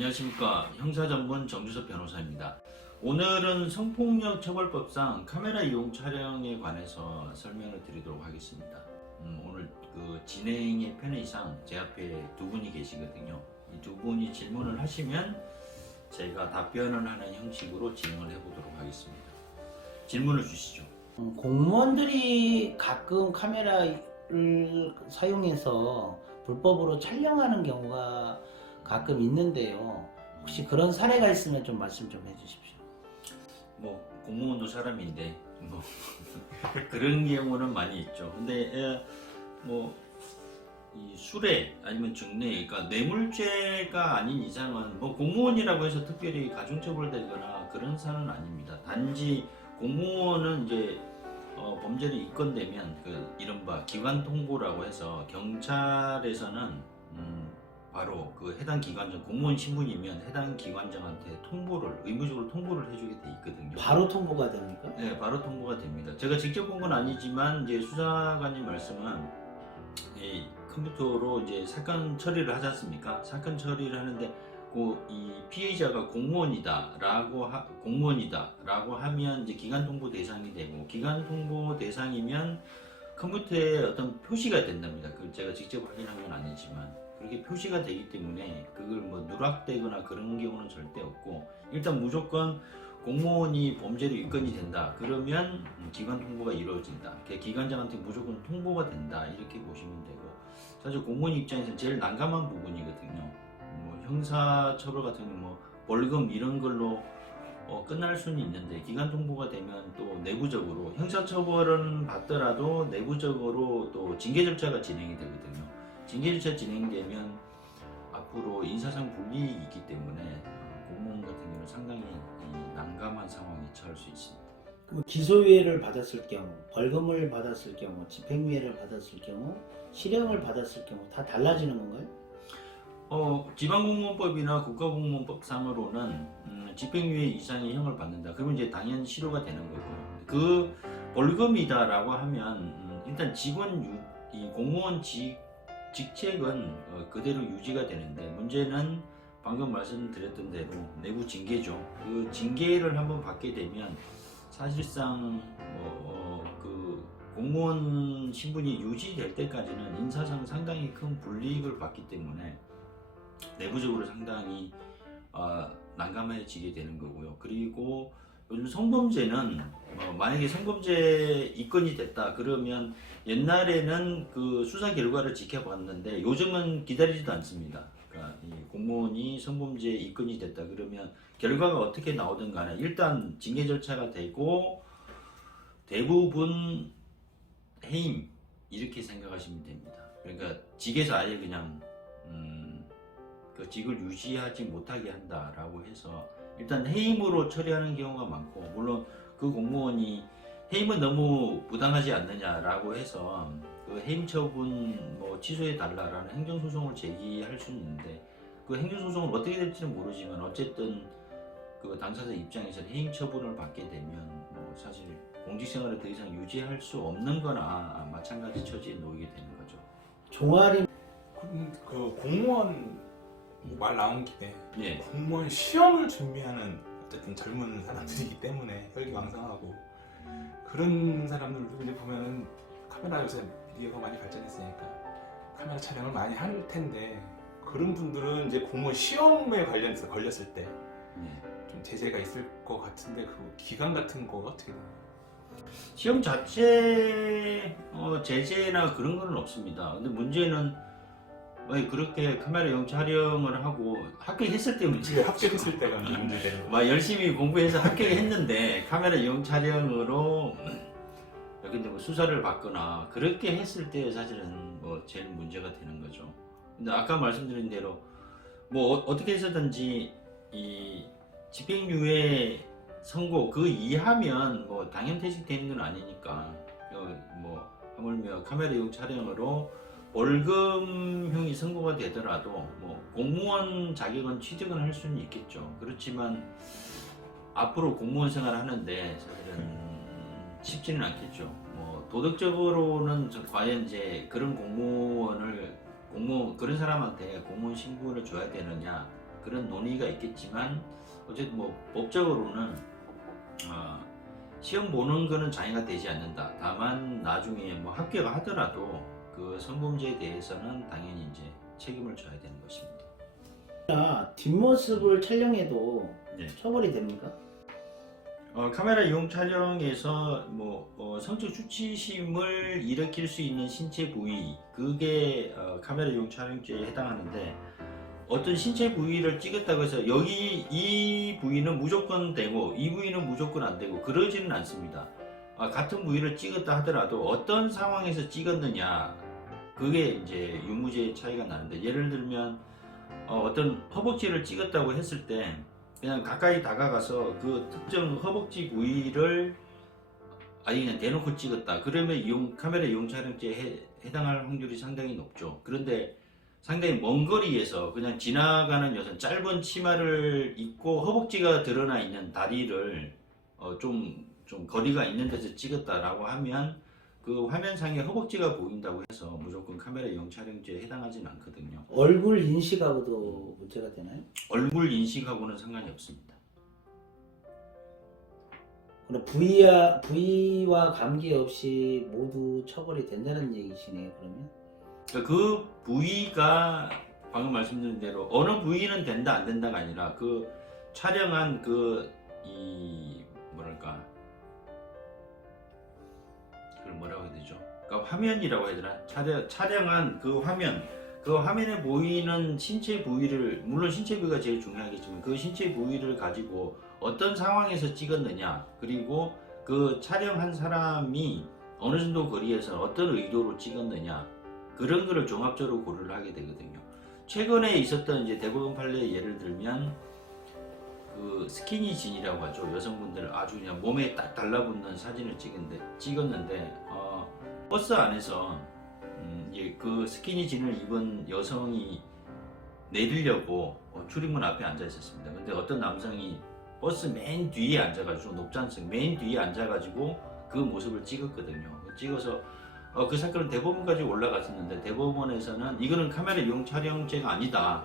안녕하십니까. 형사전문 정주섭 변호사입니다. 오늘은 성폭력 처벌법상 카메라 이용 촬영에 관해서 설명을 드리도록 하겠습니다. 오늘 그 진행의 편의상 제 앞에 두 분이 계시거든요. 이 두 분이 질문을 하시면 제가 답변을 하는 형식으로 진행을 해보도록 하겠습니다. 질문을 주시죠. 공무원들이 가끔 카메라를 사용해서 불법으로 촬영하는 경우가 가끔 있는데요. 혹시 그런 사례가 있으면 좀 말씀 좀 해주십시오. 뭐 공무원도 사람인데 뭐 그런 경우는 많이 있죠. 근데 뭐 이 수뢰 아니면 증례, 그러니까 뇌물죄가 아닌 이상은 뭐 공무원이라고 해서 특별히 가중처벌되거나 그런 사안은 아닙니다. 단지 공무원은 이제 범죄를 입건되면 그 이른바 기관 통보라고 해서 경찰에서는 바로 그 해당 기관장, 공무원 신분이면 해당 기관장한테 의무적으로 통보를 해주게 돼 있거든요. 바로 통보가 됩니까? 네, 바로 통보가 됩니다. 제가 직접 본 건 아니지만 이제 수사관님 말씀은 이 컴퓨터로 이제 사건 처리를 하지 않습니까? 사건 처리를 하는데 이 피해자가 공무원이다라고 하면 이제 기관 통보 대상이 되고, 기관 통보 대상이면 컴퓨터에 어떤 표시가 된답니다. 그걸 제가 직접 확인한 건 아니지만 그렇게 표시가 되기 때문에 그걸 뭐 누락되거나 그런 경우는 절대 없고, 일단 무조건 공무원이 범죄로 입건이 된다 그러면 기관 통보가 이루어진다. 기관장한테 무조건 통보가 된다, 이렇게 보시면 되고, 사실 공무원 입장에서는 제일 난감한 부분이거든요. 뭐 형사처벌 같은 경우 뭐 벌금 이런 걸로 끝날 수는 있는데, 기관 통보가 되면 또 내부적으로 형사처벌은 받더라도 내부적으로 또 징계 절차가 진행이 되거든요. 징계 절차 진행되면 앞으로 인사상 불이익이 있기 때문에 공무원 같은 경우는 상당히 난감한 상황에 처할 수 있습니다. 그럼 기소유예를 받았을 경우, 벌금을 받았을 경우, 집행유예를 받았을 경우, 실형을 받았을 경우 다 달라지는 건가요? 지방공무원법이나 국가공무원법상으로는 집행유예 이상의 형을 받는다. 그러면 이제 당연히 실효가 되는 거고, 그 벌금이다라고 하면 일단 이 공무원 직책은 그대로 유지가 되는데, 문제는 방금 말씀드렸던 대로 내부 징계죠. 그 징계를 한번 받게 되면 사실상 그 공무원 신분이 유지될 때까지는 인사상 상당히 큰 불이익을 받기 때문에 내부적으로 상당히 난감해지게 되는 거고요. 그리고 요즘 성범죄는 만약에 성범죄 입건이 됐다 그러면 옛날에는 그 수사 결과를 지켜봤는데 요즘은 기다리지도 않습니다. 그러니까 이 공무원이 성범죄 입건이 됐다 그러면 결과가 어떻게 나오든 간에 일단 징계 절차가 되고 대부분 해임, 이렇게 생각하시면 됩니다. 그러니까 직에서 아예 그냥 그 직을 유지하지 못하게 한다라고 해서 일단 해임으로 처리하는 경우가 많고, 물론 그 공무원이 해임은 너무 부당하지 않느냐라고 해서 그 해임 처분 취소해 달라라는 행정소송을 제기할 수는 있는데, 그 행정소송은 어떻게 될지는 모르지만 어쨌든 그 당사자 입장에서 해임 처분을 받게 되면 사실 공직생활을 더 이상 유지할 수 없는 거나 마찬가지 처지에 놓이게 되는 거죠. 종아리 그 공무원 말 나온 김에 예. 공무원 시험을 준비하는 어쨌든 젊은 사람들이기 때문에 혈기왕성하고 그런 사람들도 이제 보면은 카메라, 요새 미디어가 많이 발전했으니까 카메라 촬영을 많이 할 텐데, 그런 분들은 이제 공무원 시험에 관련해서 걸렸을 때 좀 제재가 있을 것 같은데, 그 기간 같은 거 어떻게 돼요? 시험 자체 제재나 그런 거는 없습니다. 근데 문제는 왜 그렇게 카메라용 촬영을 하고 합격했을 때 문제가 합격했을 때가 문제되는 거. 막 열심히 공부해서 합격했는데 카메라 이용 촬영으로 근데 수사를 받거나 그렇게 했을 때 사실은 제일 문제가 되는 거죠. 근데 아까 말씀드린 대로 어떻게 해서든지 이 집행유예 선고 그 이하면 당연퇴직되는 건 아니니까 하물며 카메라 이용 촬영으로 벌금형이 선고가 되더라도 공무원 자격은 취득은 할 수는 있겠죠. 그렇지만 앞으로 공무원 생활을 하는데 사실은 쉽지는 않겠죠. 도덕적으로는 과연 이제 그런 그런 사람한테 공무원 신분을 줘야 되느냐, 그런 논의가 있겠지만 어쨌든 뭐 법적으로는 시험 보는 거는 장애가 되지 않는다. 다만 나중에 뭐 합격하더라도 그 성범죄에 대해서는 당연히 이제 책임을 져야 되는 것입니다. 뒷모습을 촬영해도 네. 처벌이 됩니까? 카메라 이용 촬영에서 성적 수치심을 일으킬 수 있는 신체 부위, 그게 카메라 이용 촬영죄에 해당하는데, 어떤 신체 부위를 찍었다고 해서 여기 이 부위는 무조건 되고 이 부위는 무조건 안 되고 그러지는 않습니다. 같은 부위를 찍었다 하더라도 어떤 상황에서 찍었느냐, 그게 이제 유무죄의 차이가 나는데, 예를 들면 어떤 허벅지를 찍었다고 했을 때 그냥 가까이 다가가서 그 특정 허벅지 부위를 아예 그냥 대놓고 찍었다, 그러면 카메라 이용 촬영죄에 해당할 확률이 상당히 높죠. 그런데 상당히 먼 거리에서 그냥 지나가는 여성, 짧은 치마를 입고 허벅지가 드러나 있는 다리를 좀 거리가 있는 데서 찍었다라고 하면 그 화면상에 허벅지가 보인다고 해서 무조건 카메라 이용 촬영죄에 해당하진 않거든요. 얼굴 인식하고도 문제가 되나요? 얼굴 인식하고는 상관이 없습니다. 그럼 부위와 관계없이 모두 처벌이 된다는 얘기시네요, 그러면? 그 부위가 방금 말씀드린 대로 어느 부위는 된다 안 된다가 아니라 그 촬영한 뭐랄까, 그걸 뭐라고 해야 되죠? 그러니까 화면이라고 해야 되나? 촬영한 그 화면에 보이는 신체 부위를, 물론 신체 부위가 제일 중요하겠지만 그 신체 부위를 가지고 어떤 상황에서 찍었느냐, 그리고 그 촬영한 사람이 어느 정도 거리에서 어떤 의도로 찍었느냐, 그런 거를 종합적으로 고려를 하게 되거든요. 최근에 있었던 이제 대법원 판례 예를 들면 그 스키니진이라고 하죠. 여성분들 아주 그냥 몸에 딱 달라붙는 사진을 찍었는데 버스 안에서 이제 그 스키니진을 입은 여성이 내리려고 출입문 앞에 앉아 있었습니다. 근데 어떤 남성이 버스 맨 뒤에 앉아가지고, 높잖아요. 맨 뒤에 앉아가지고 그 모습을 찍었거든요. 찍어서 그 사건은 대법원까지 올라갔었는데, 대법원에서는 이거는 카메라 이용 촬영죄가 아니다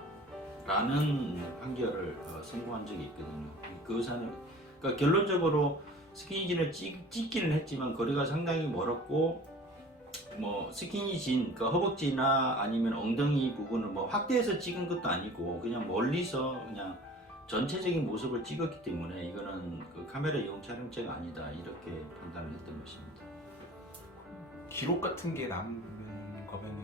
라는 판결을 선고한 적이 있거든요. 그 사람, 그러니까 결론적으로 스키니진을 찍기는 했지만 거리가 상당히 멀었고, 뭐 스키니진, 그 허벅지나 아니면 엉덩이 부분을 뭐 확대해서 찍은 것도 아니고 그냥 멀리서 그냥 전체적인 모습을 찍었기 때문에 이거는 그 카메라 이용 촬영죄가 아니다, 이렇게 판단을 했던 것입니다. 기록 같은 게 남는 거면은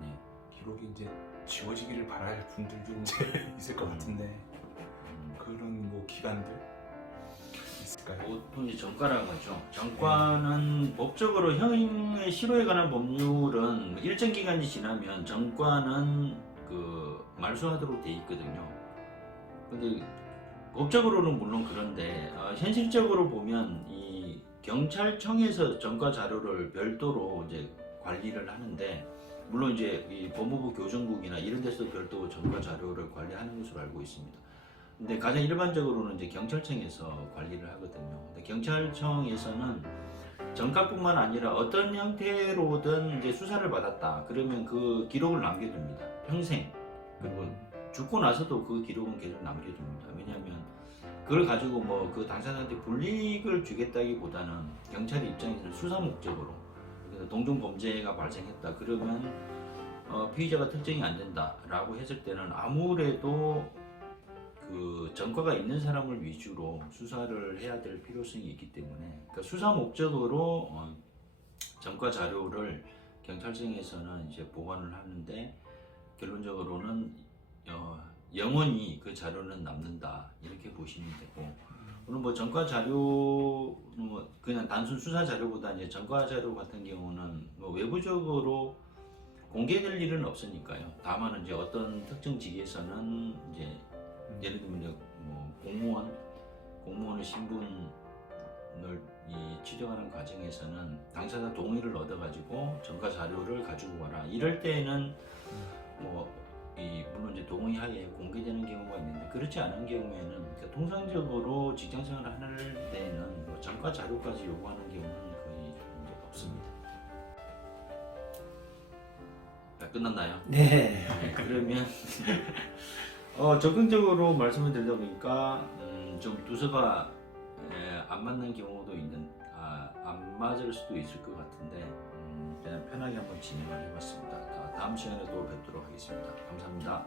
네. 기록이 이제 지워지기를 바랄 분들도 이제 있을 것 같은데, 그런 뭐 기간들 있을까요? 보통 이제 전과라고 하죠. 전과는 법적으로 형의 실효에 관한 법률은 일정 기간이 지나면 전과는 그 말소하도록 돼 있거든요. 근데 법적으로는 물론 그런데 현실적으로 보면 이 경찰청에서 전과 자료를 별도로 이제 관리를 하는데, 물론 이제 이 법무부 교정국이나 이런 데서 별도 전과 자료를 관리하는 것으로 알고 있습니다. 근데 가장 일반적으로는 이제 경찰청에서 관리를 하거든요. 근데 경찰청에서는 전과뿐만 아니라 어떤 형태로든 이제 수사를 받았다 그러면 그 기록을 남겨둡니다. 평생. 그리고 죽고 나서도 그 기록은 계속 남겨둡니다. 왜냐하면 그걸 가지고 뭐 그 당사자한테 불이익을 주겠다기보다는 경찰의 입장에서는 수사 목적으로, 그래서 동종 범죄가 발생했다 그러면 피의자가 특정이 안 된다라고 했을 때는 아무래도 그 전과가 있는 사람을 위주로 수사를 해야 될 필요성이 있기 때문에, 그러니까 수사 목적으로 전과 자료를 경찰청에서는 이제 보관을 하는데, 결론적으로는 영원히 그 자료는 남는다, 이렇게 보시면 되고, 물론 뭐 전과 자료, 뭐 그냥 단순 수사 자료보다 이제 전과 자료 같은 경우는 뭐 외부적으로 공개될 일은 없으니까요. 다만 이제 어떤 특정 직에서는 이제 예를 들면 이제 뭐 공무원의 신분을 취득하는 과정에서는 당사자 동의를 얻어가지고 전과 자료를 가지고 와라, 이럴 때에는 물론 이제 동의하에 공개되는 경우가 있는데, 그렇지 않은 경우에는, 그러니까 통상적으로 직장생활을 하는 데에는 뭐 전과 자료까지 요구하는 경우는 거의 이제 없습니다. 다 끝났나요? 네. 그러면 적극적으로 말씀을 드리다 보니까 좀 두서가 안 맞는 경우도 안 맞을 수도 있을 것 같은데 그냥 편하게 한번 진행을 해봤습니다. 다음 시간에 또 뵙도록 하겠습니다. 감사합니다.